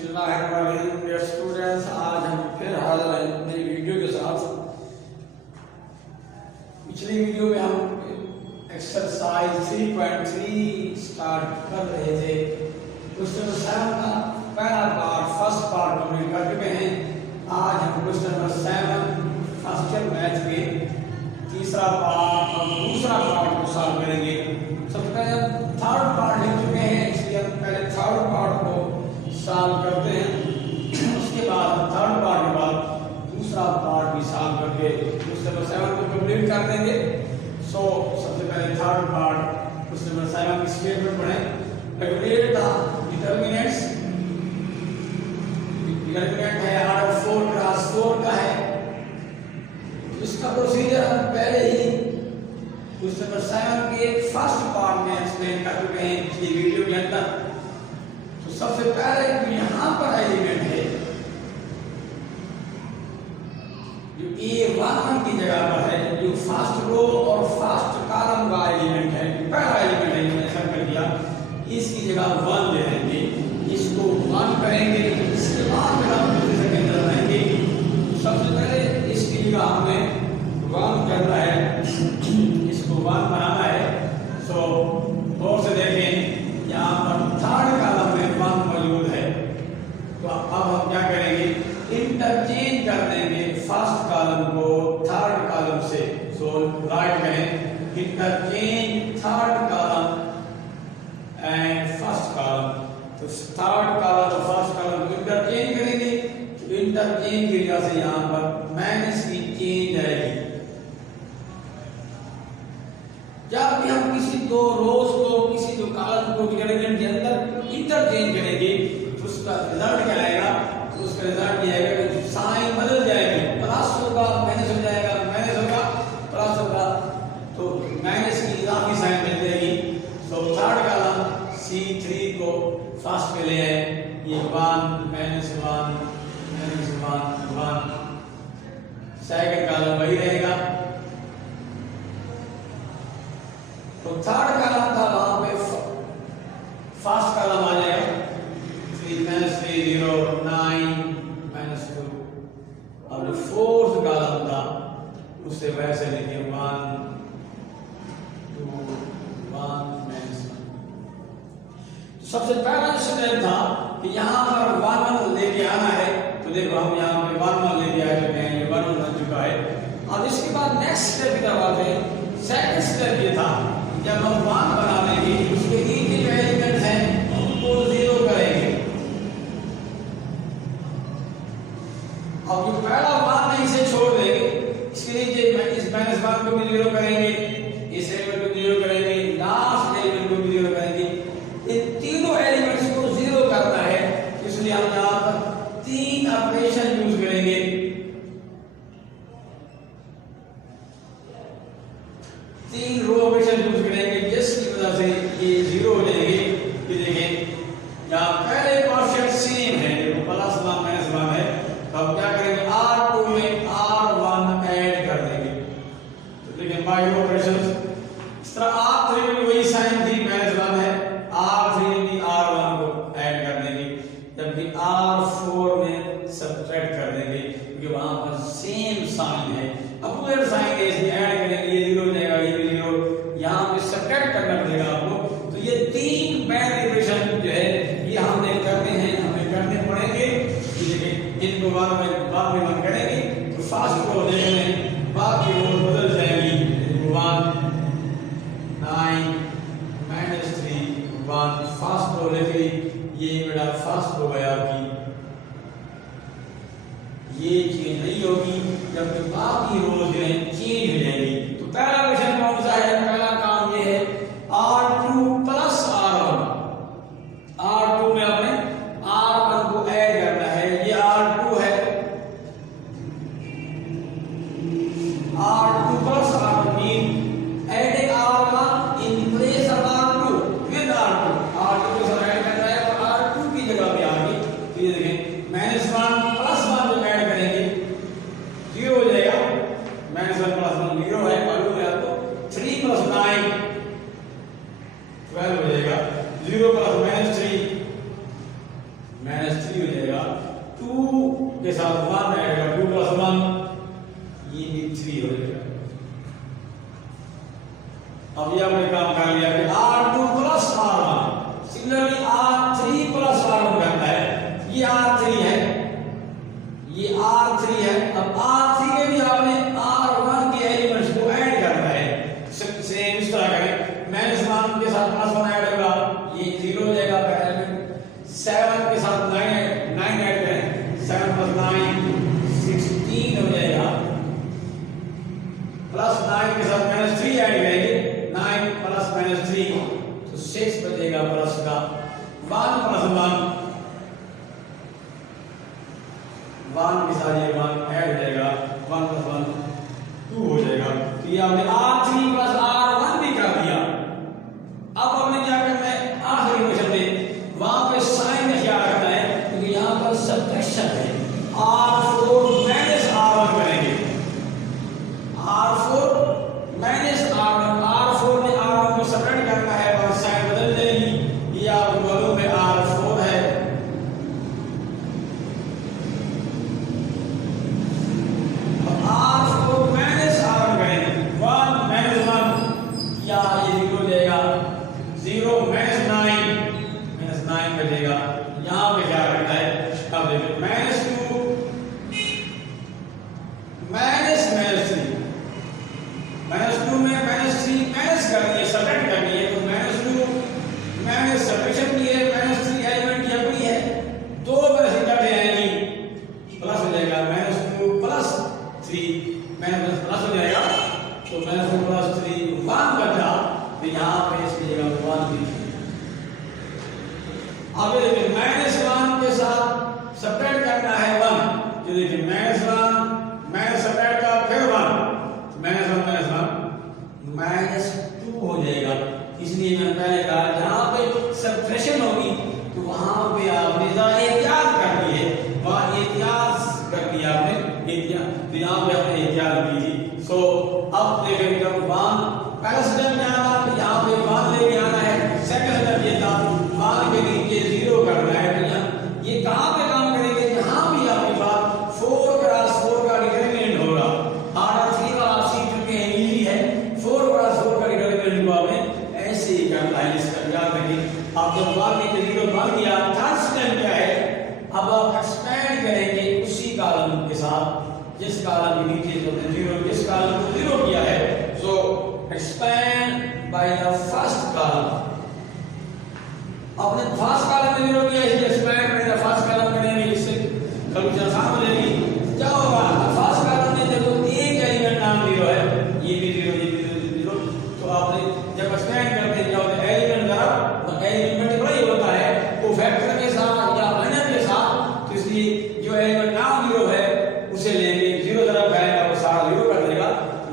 बिस्मिल्लाहिर्रहमानिर्रहीम स्टूडेंट्स, आज हम फिर हाजिर हैं नई वीडियो के साथ। पिछली वीडियो में हम एक्सरसाइज 3.3 स्टार्ट कर रहे थे। क्वेश्चन 7 का पहला पार्ट फर्स्ट पार्ट कंप्लीट कर चुके हैं। आज हम question number 7 first year math के तीसरा पार्ट और दूसरा पार्ट को सॉल्व करेंगे। सबसे पहले हम थर्ड पार्ट लिख चुके हैं, इसलिए हम पहले थर्ड पार्ट को सॉल्व करते हैं। उसके बाद थर्ड पार्ट के बाद दूसरा पार्ट भी सॉल्व करके क्वेश्चन नंबर 7 को कंप्लीट कर देंगे। सो सबसे पहले थर्ड पार्ट क्वेश्चन नंबर 7 की स्टेटमेंट पढ़ें। Calculate the determinants. डिटरमिनेंट है आर्डर 4 क्लास 4 का है। इसका प्रोसीजर हम पहले ही क्वेश्चन नंबर 7 के फर्स्ट पार्ट में एक्सप्लेन कर चुके हैं पिछली वीडियो के अंदर। तो सबसे पहले जो यहाँ पर एलिमेंट है, जो A1 की जगह पर है, जो फर्स्ट रो और फर्स्ट कॉलम का एलिमेंट है, पहला एलिमेंट है, मैंने सर्कल किया, इसकी जगह 1 ले लेंगे, इसको 1 करेंगे। इसके बाद में हम दूसरे के अंदर रहेंगे। सबसे पहले इसकी जगह हमें 1 करना है, इसको 1 बनाना है। सो और से देखें, यहाँ पर थर्ड कॉलम में 1 मौजूद है। तो अब हम क्या करेंगे, इंटरचेंज कर देंगे फर्स्ट कॉलम को थर्ड कॉलम से। सो राइट करें, interchange third column and first column. तो थर्ड कॉलम और फर्स्ट कॉलम को इंटरचेंज करेंगे। तो इंटरचेंज की वजह से यहाँ पर माइनस की चेंज आएगी। जब भी हम किसी दो रोज को, किसी दो कॉलम को डिटरमिनेंट के अंदर इंटरचेंज करेंगे, तो उसका रिजल्ट क्या आएगा? तो उसका रिजल्ट ये आएगा कि साइन बदल जाएगी, प्लस होगा माइनस हो जाएगा, माइनस होगा प्लस होगा, तो माइनस की इजाफी साइन मिल जाएगी। तो थर्ड कॉलम C3 को फर्स्ट पे ले आए, ये 1 माइनस 1 माइनस 1 सेकंड कॉलम वही रहेगा। तो थर्ड कॉलम था, वहां पे फर्स्ट कॉलम आ जाएगा 3 - 3 0 9 - 2। अब जो फोर्थ कॉलम था उससे वैसे लिखिए 1 2 1 -1। तो सबसे पहला स्टेप था कि यहाँ पर 1 1 लेके आना है। तो देखो हम यहाँ पे 1 1 लेके आ चुके हैं, ये 1 1 बन चुका है। अब इसके बाद नेक्स्ट स्टेप की तरफ आते हैं। सेकंड स्टेप ये था, जब हम 1 बना लेंगे, उसके नीचे जो एलिमेंट हैं उनको 0 करेंगे। अब जो पहला 1 है इसे छोड़ देंगे, इसके नीचे इस -1 को भी 0 करेंगे, इस एलिमेंट को 0 करेंगे, लास्ट एलिमेंट को भी 0 करेंगे। इन तीनों एलिमेंट्स को 0 करना है, इसलिए हम यहाँ पर 3 ऑपरेशन यूज करेंगे। 3 रो ऑपरेशन यूज करेंगे, जिसकी वजह से ये 0 हो जाएंगे। ये देखें, यहाँ पहले कोएफिशिएंट सेम है, देखो +1 -1 है। तो अब क्या करेंगे, R2 में R1 ऐड कर देंगे। तो देखिए बाय ऑपरेशंस, इस तरह R3 में वही साइन थी, -1 है, R3 में भी R1 को ऐड कर देंगे, जबकि R4 में सब्ट्रैक्ट कर देंगे, क्योंकि वहां पर सेम साइन है। अपोजिट साइन है, इसे ऐड करेंगे, ये 0 हो जाएगा, ये भी 0, यहाँ पे सब्ट्रैक्ट करना पड़ेगा आपको। तो ये 3 बैड ऑपरेशन जो है ये हमने करने हैं, हमें करने पड़ेंगे। इनको बाद में करेंगे तो फास्ट को हो जाएंगे, बाद की रोज बदल जाएंगी। 1 9 -3 1 फास्ट रो लेके, ये मेरा फास्ट हो गया आपकी, ये चेंज नहीं होगी, जबकि बाकी रोज जो है चेंज हो जाएगी। तो पहला क्वेश्चन कौन सा है? पहला काम ये है R2 + R1। R2 में आपने R1 को ऐड करना है, ये R2 है, R2 + R1 mean adding R1 in place of R2 with R2। R2 के साथ ऐड करना है और R2 की जगह पे आगे, तो ये देखें -1 + 1 जब ऐड करेंगे 0 हो जाएगा, -1 + 1 0 है, मालूम है आपको। 3 + 9 12 हो जाएगा, 0 + -3 -3 हो जाएगा। अब ये हमने काम कर लिया कि R2 plus R1, similarly R3 plus R1 करता है। ये R3 है, ये R3 है। अब R3 के भी आपने R1 के एलिमेंट्स को ऐड करना है। सेम इस तरह करें, माइनस 1 के साथ प्लस 1 ऐड होगा, ये 0 हो जाएगा पहला एलिमेंट। 7 के साथ 9 ऐड करें, 7 प्लस 9 16 हो जाएगा। प्लस 9 के साथ माइनस 3 ऐड करेंगे, 9 प्लस माइनस 3 तो 6 बचेगा प्लस का। 1 प्लस 1 के साथ ये 1 ऐड हो जाएगा, 1 प्लस 1 2 हो जाएगा। तो ये आपने R3 प्लस R1 भी कर दिया। अब हमने क्या करना है, आखिरी क्वेश्चन में वहां पे साइन का ख्याल रखना है, क्योंकि यहाँ पर सब्ट्रैक्शन है। R4 माइनस R1 करेंगे, R4 माइनस R1, R4 में R1 को सब्ट्रैक्ट करना है और साइन बदल देगी। ये आपको मालूम है R4 है, R4 माइनस R1 करेंगे, 1 माइनस 1 या ये 0 हो जाएगा, 0 माइनस 9 बचेगा। यहाँ पे क्या रखना है, अब देखिए माइनस 2 माइनस 3, माइनस 2 में माइनस 3 माइनस करनी है, सब्ट्रैक्ट करनी है, तो माइनस 2 माइनस सब्ट्रैक्शन की है, माइनस 3 एलिमेंट की अपनी है, दो माइनस इकट्ठे आएंगी, प्लस हो जाएगा माइनस 2 प्लस 3 माइनस प्लस हो जाएगा, तो माइनस 2 प्लस 3 1 बचा, तो यहाँ पे इसकी जगह 1 लिखिए। अब देखिए माइनस 1 के साथ सब्ट्रैक्ट करना है 1, तो देखिए माइनस 1 माइनस सब्ट्रैक्ट का फिर 1, माइनस 1 माइनस 2 हो जाएगा। इसलिए मैंने पहले कहा जहाँ पे सब्ट्रैक्शन होगी तो वहां पे आपने एहतियात करनी है, वहां एहतियात करनी है आपने, एहतियात, तो यहाँ पे आपने एहतियात कीजिए। सो अब देखें जब 1 पहला स्टेप में आना, यहाँ पे 1 लेके आना है, सेकंड स्टेप ये था 1 के नीचे 0 करना है। तो ये कहाँ पे काम करेंगे, जहाँ भी आपके पास 4 क्रॉस 4 का डिटरमिनेंट होगा, R3 का आप सीख चुके हैं, इजी है, 4 क्रॉस 4 का डिटरमिनेंट को आपने ऐसे ही करना है। इसका याद रखिए, आप जब 1 के 0 बन गया, थर्ड स्टेप क्या है, अब आप एक्सपेंड करेंगे उसी कॉलम के साथ जिस कॉलम के नीचे जो 0, जिस कॉलम को 0 किया है, so expand by the first column. आपने फर्स्ट कॉलम में 0 किया, इसलिए expand by the first column करेंगे, इससे कैलकुलेशन आसान हो जाएगी। क्या होगा, फर्स्ट कॉलम में देखो एक एलिमेंट नाम 0 है, ये भी 0, ये भी 0, तो आपने जब एक्सपेंड करते जाओ तो एलिमेंट का एलिमेंट मल्टीप्लाई होता है वो फैक्टर के साथ या माइनस के साथ, तो इसलिए जो एलिमेंट नाम 0 है उसे लेंगे, 0 जरा पहले वो सारा 0 कर देगा,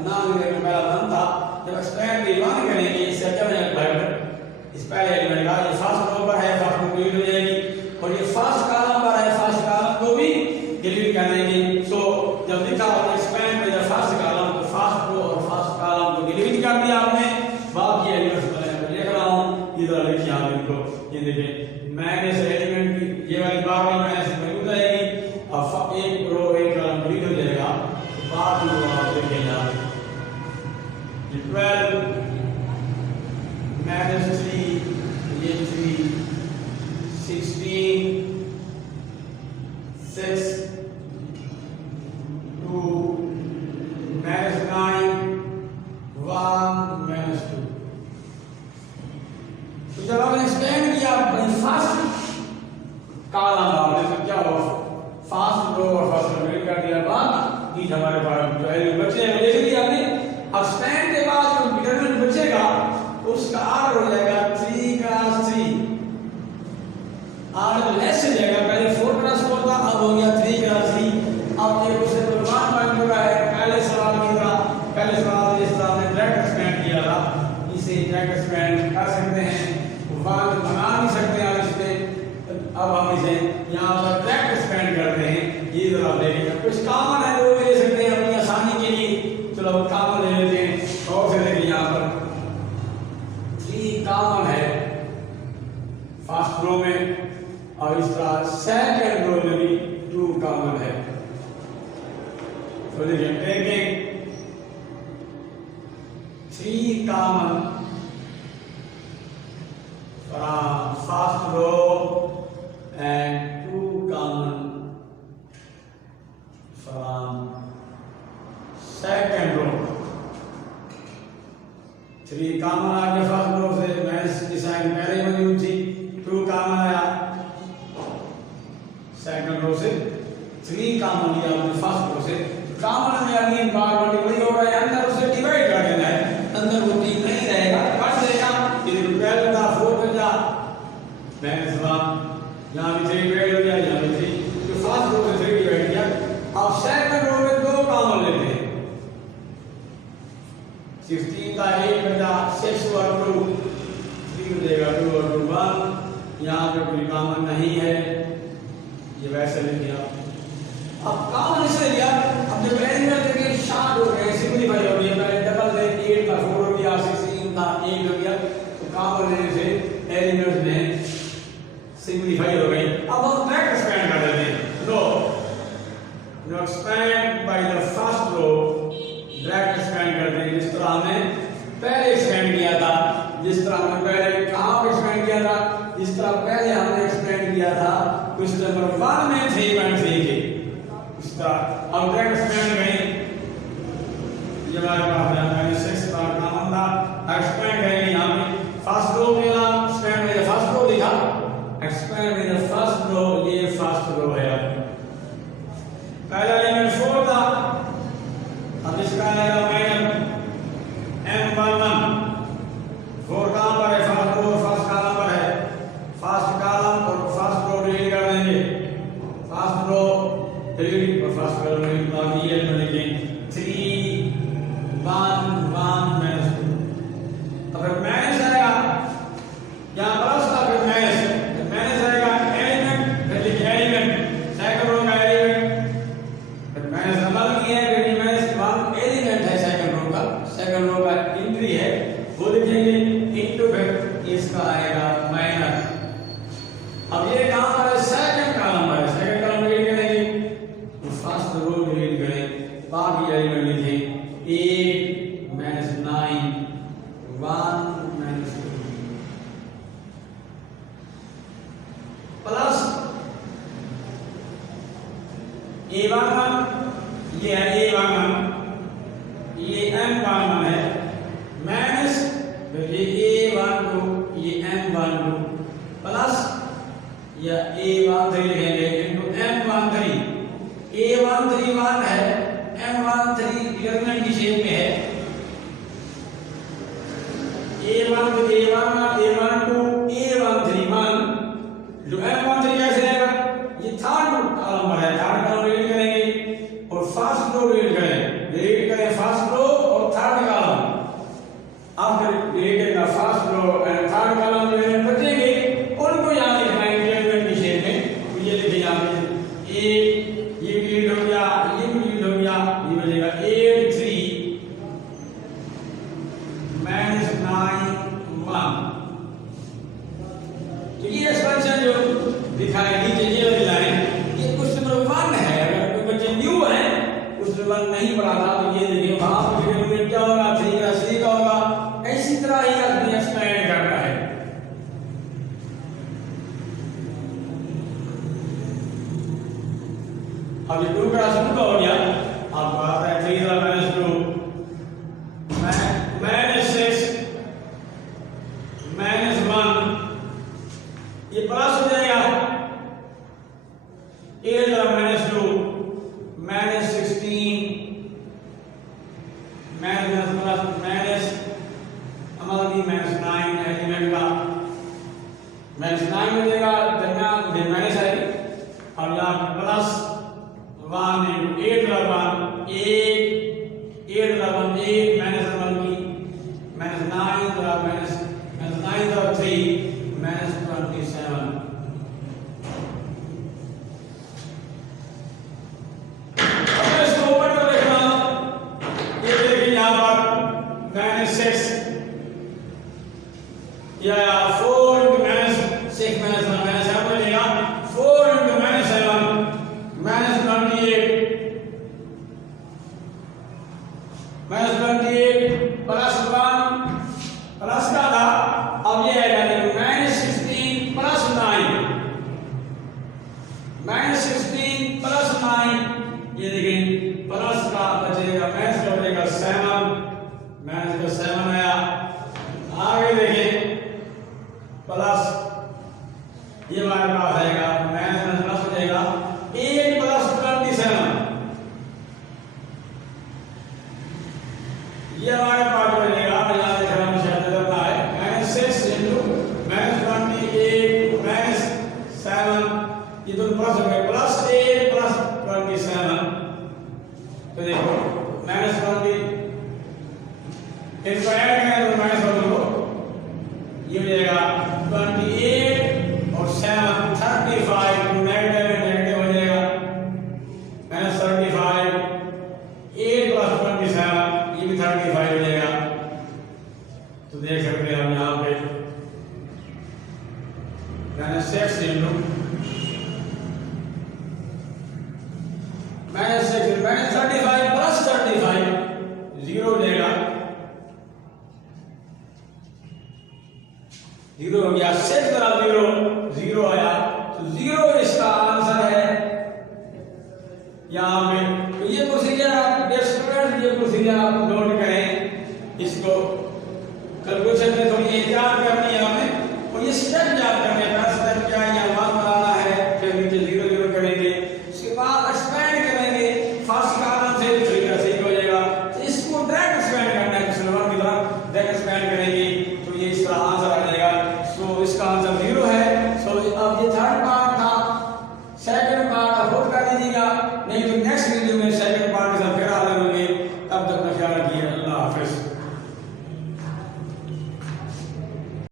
नाम 0 में पहला 1 था, जब एक्सपेंड बाय 1 करेंगे इससे क्या बनेगा फैक्टर, इस पहले एलिमेंट का ये फर्स्ट रो पर है, फर्स्ट रो डिलीट हो जाएगी, और ये फर्स्ट कॉलम पर है, फर्स्ट कॉलम को भी डिलीट कर देंगे। सो जब लिखा हो expand by the first column, तो फर्स्ट रो और फर्स्ट कॉलम को डिलीट कर दिया आपने, बाकी एलिमेंट्स मैं लिख रहा हूं, इधर लिखिए आप इनको, ये देखिए माइनस एलिमेंट की ये वाली बार में माइनस मौजूद रहेगी, और एक रो एक कॉलम डिलीट हो जाएगा, तो बाकी रो आप लिखेंगे 12 माइनस 3 ये 3 16 6 2 माइनस 9 1 माइनस 2। तो जब आपने एक्सपेंड किया फर्स्ट कॉलम आपने तो क्या हुआ, फर्स्ट रो और फर्स्ट रो डिलीट कर दिया, बाद ये हमारे पास जो है बचे हैं लिख लिया आपने। एक्सपेंड के बाद जो डिटरमिनेंट बचेगा उसका R हो जाएगा 3 क्रॉस 3, R लेस हो जाएगा, पहले 4 क्रॉस 4 था, अब हो गया 3 क्रॉस 3। अब ये उससे 1 पॉइंट हो रहा है, पहले सवाल की तरह, पहले सवाल जिस तरह हमने डायरेक्ट एक्सपेंड किया था, इसे डायरेक्ट एक्सपेंड कर सकते हैं, 1 बना नहीं सकते आप इससे, अब हम इसे यहाँ पर डायरेक्ट एक्सपेंड करते हैं। ये जरा देखिए, कुछ कॉमन है वो भी ले सकते हैं अपनी आसानी के लिए, चलो कॉमन ले लेते हैं, और फिर देखिए यहाँ पर 3 कॉमन है फर्स्ट रो में, और इस तरह सेकंड रो में भी 2 कॉमन है। तो देखिए taking 3 common from first row and 2 common from second row. 3 common आ गया फर्स्ट रो से, माइनस की साइन पहले बनी हुई थी, 2 कॉमन आया सेकंड रो से, 3 कॉमन लिया हमने फर्स्ट रो से। कॉमन में अगेन बार मल्टीप्लाई हो रहा है, अंदर उसे डिवाइड कर देना है, अंदर वो 3 नहीं रहेगा, कट देगा, ये 12 था 4 बन जा माइनस 1, यहाँ भी 3 डिवाइड हो गया, यहाँ भी 3, तो फर्स्ट रो से 3 डिवाइड किया। अब सेकंड रो में 2 कॉमन लेते हैं, 16 का 8 बचा, 6 और 2, 3 बचेगा 2 और 2 1, यहाँ पे कोई कॉमन नहीं है, ये वैसे लिख दिया। अब कॉमन इसे लिया, अब जब एलिमेंट देखिए शार्ट हो गए, सिंपलीफाई हो गया, पहले डबल ले 8 था 4 हो गया, 16 था 8 हो गया, तो कॉमन लेने से एलिमेंट्स में सिंपलीफाई हो गई। अब हम ब्रैकेट एक्सपेंड कर देते हैं, लो now expand by the first row, bracket expand करते हैं जिस तरह हमने पहले एक्सपेंड किया था, जिस तरह हमने पहले कहाँ पे एक्सपेंड किया था, जिस तरह पहले हमने एक्सपेंड किया था क्वेश्चन नंबर 1 में 3.3 के इस तरह। अब ब्रैकेट एक्सपेंड करें, ये हमारे पास है 6 का कॉमन था, एक्सपेंड करेंगे यहाँ पे फर्स्ट रो के नाम एक्सपेंड में फर्स्ट रो लिखा, एक्सपेंड में फर्स्ट रो, ये फर्स्ट रो है, पहला एलिमेंट 4 था, अब इसका आएगा माइनस m11, 4 कहां पर है, फर्स्ट रो फर्स्ट कॉलम पर है, फर्स्ट कॉलम और फर्स्ट रो डिलीट कर देंगे, फर्स्ट रो डिलीट और फर्स्ट कॉलम डिलीट, बाकी ये लिखेंगे 3 1 1 माइनस 2, अब फिर माइनस आएगा, यहाँ प्लस था फिर माइनस आएगा, एलिमेंट फिर लिखिए एलिमेंट, सेकंड रो का एलिमेंट, फिर माइनस नंबर किया है, फिर माइनस 1 एलिमेंट है सेकंड रो का एंट्री है, वो लिखेंगे इनटू, फिर इसका आएगा माइनस। अब ये कहां पर है, सेकंड कॉलम पर है, सेकंड कॉलम डिलीट करेंगे, तो फर्स्ट रो डिलीट करें, बाकी एलिमेंट लिखें 8 माइनस 9 1 माइनस 2 प्लस a11, ये है a11, ये m11 है, माइनस ये a12, ये m12 प्लस या a13 लिखेंगे इनटू m13, a13 1 है, m13 डिटरमिनेंट की शेप में है, a1 a1 a12 a13 1, जो m13 कैसे रहेगा, ये थर्ड कॉलम पर है, थर्ड कॉलम डिलीट करेंगे और फर्स्ट रो डिलीट करें फर्स्ट रो और थर्ड कॉलम, आफ्टर डिलीट करेगा first row and third column जो है बचेंगे उनको यहां लिखना है डिटरमिनेंट की शेप में, तो ये लिखे यहां पे ये डिलीट हो गया, ये डिलीट हो गया, ये बचेगा 8 3 माइनस 9 1, तो ये एक्सपेंशन जो दिखाई नीचे ये वाली लाइन, ये क्वेश्चन नंबर 1 है, अगर कोई बच्चे न्यू है क्वेश्चन 1 नहीं पढ़ा था तो ये देखिए वहां पर डिटरमिनेंट क्या होगा, 3 का 3 का होगा, इसी तरह ही अपनी एक्सपेंड करना है। अब ये 2 का 2 का हो गया, आपको आता है 3 का माइनस 2 माइनस 6 माइनस 1, ये प्लस हो जाएगा 8 का minus 2 minus 16 minus plus minus हमारा भी माइनस 9 एलिमेंट का माइनस 9 हो जाएगा, दरमियान में माइनस आएगी और यहाँ प्लस 1 into 8 का 1 8 का 1 8 माइनस 1 की माइनस 9 का माइनस 9 का 3 माइनस 27, या 4 into minus 6 minus 1 minus 7 बनेगा 4 into minus 7 minus 28 plus 1 minus का 7 आया। आगे देखिए प्लस, ये हमारे पास आएगा माइनस में प्लस हो जाएगा 8 प्लस 27, ये हमारे पास हो जाएगा। यहाँ देख रहा हूँ शायद करना है -6 इंटू -28 -7, ये दोनों प्लस हो गए, +8 + 27। तो देखो -20 इसको ऐड करें तो माइनस हो दो, ये हो जाएगा 28 और 7 35, नेगेटिव हो जाएगा -35, 8 + 27, ये भी 35 हो जाएगा। तो देख सकते हैं हम यहाँ पे -6 इंटू -35 + 35, 0 हो जाएगा, 0 हो गया। 6 तरफ 0 आया, तो 0 इसका आंसर है यहाँ पे। तो ये प्रोसीजर आप स्टूडेंट, ये प्रोसीजर आप नोट करें, इसको कैलकुलेशन में थोड़ी एहतियात करनी है हमें, और ये स्टेप याद करने हैं। पहला स्टेप क्या है, यहाँ मान बनाना है, फिर नीचे 0 0 करेंगे, उसके बाद एक्सपेंड करेंगे, फर्स्ट कॉलम से फिर सही हो जाएगा। तो इसको डायरेक्ट एक्सपेंड करना है, नंबर की तरफ डायरेक्ट एक्सपेंड करेंगे, तो ये इसका आंसर आ जाएगा। सो इसका आंसर 0 है। सो अब ये थर्ड पार्ट था, सेकंड पार्ट आप होप कर दीजिएगा, नहीं तो नेक्स्ट वीडियो में सेकंड पार्ट के साथ फिर हाजिर होंगे। तब तक ख्याल रखिएगा।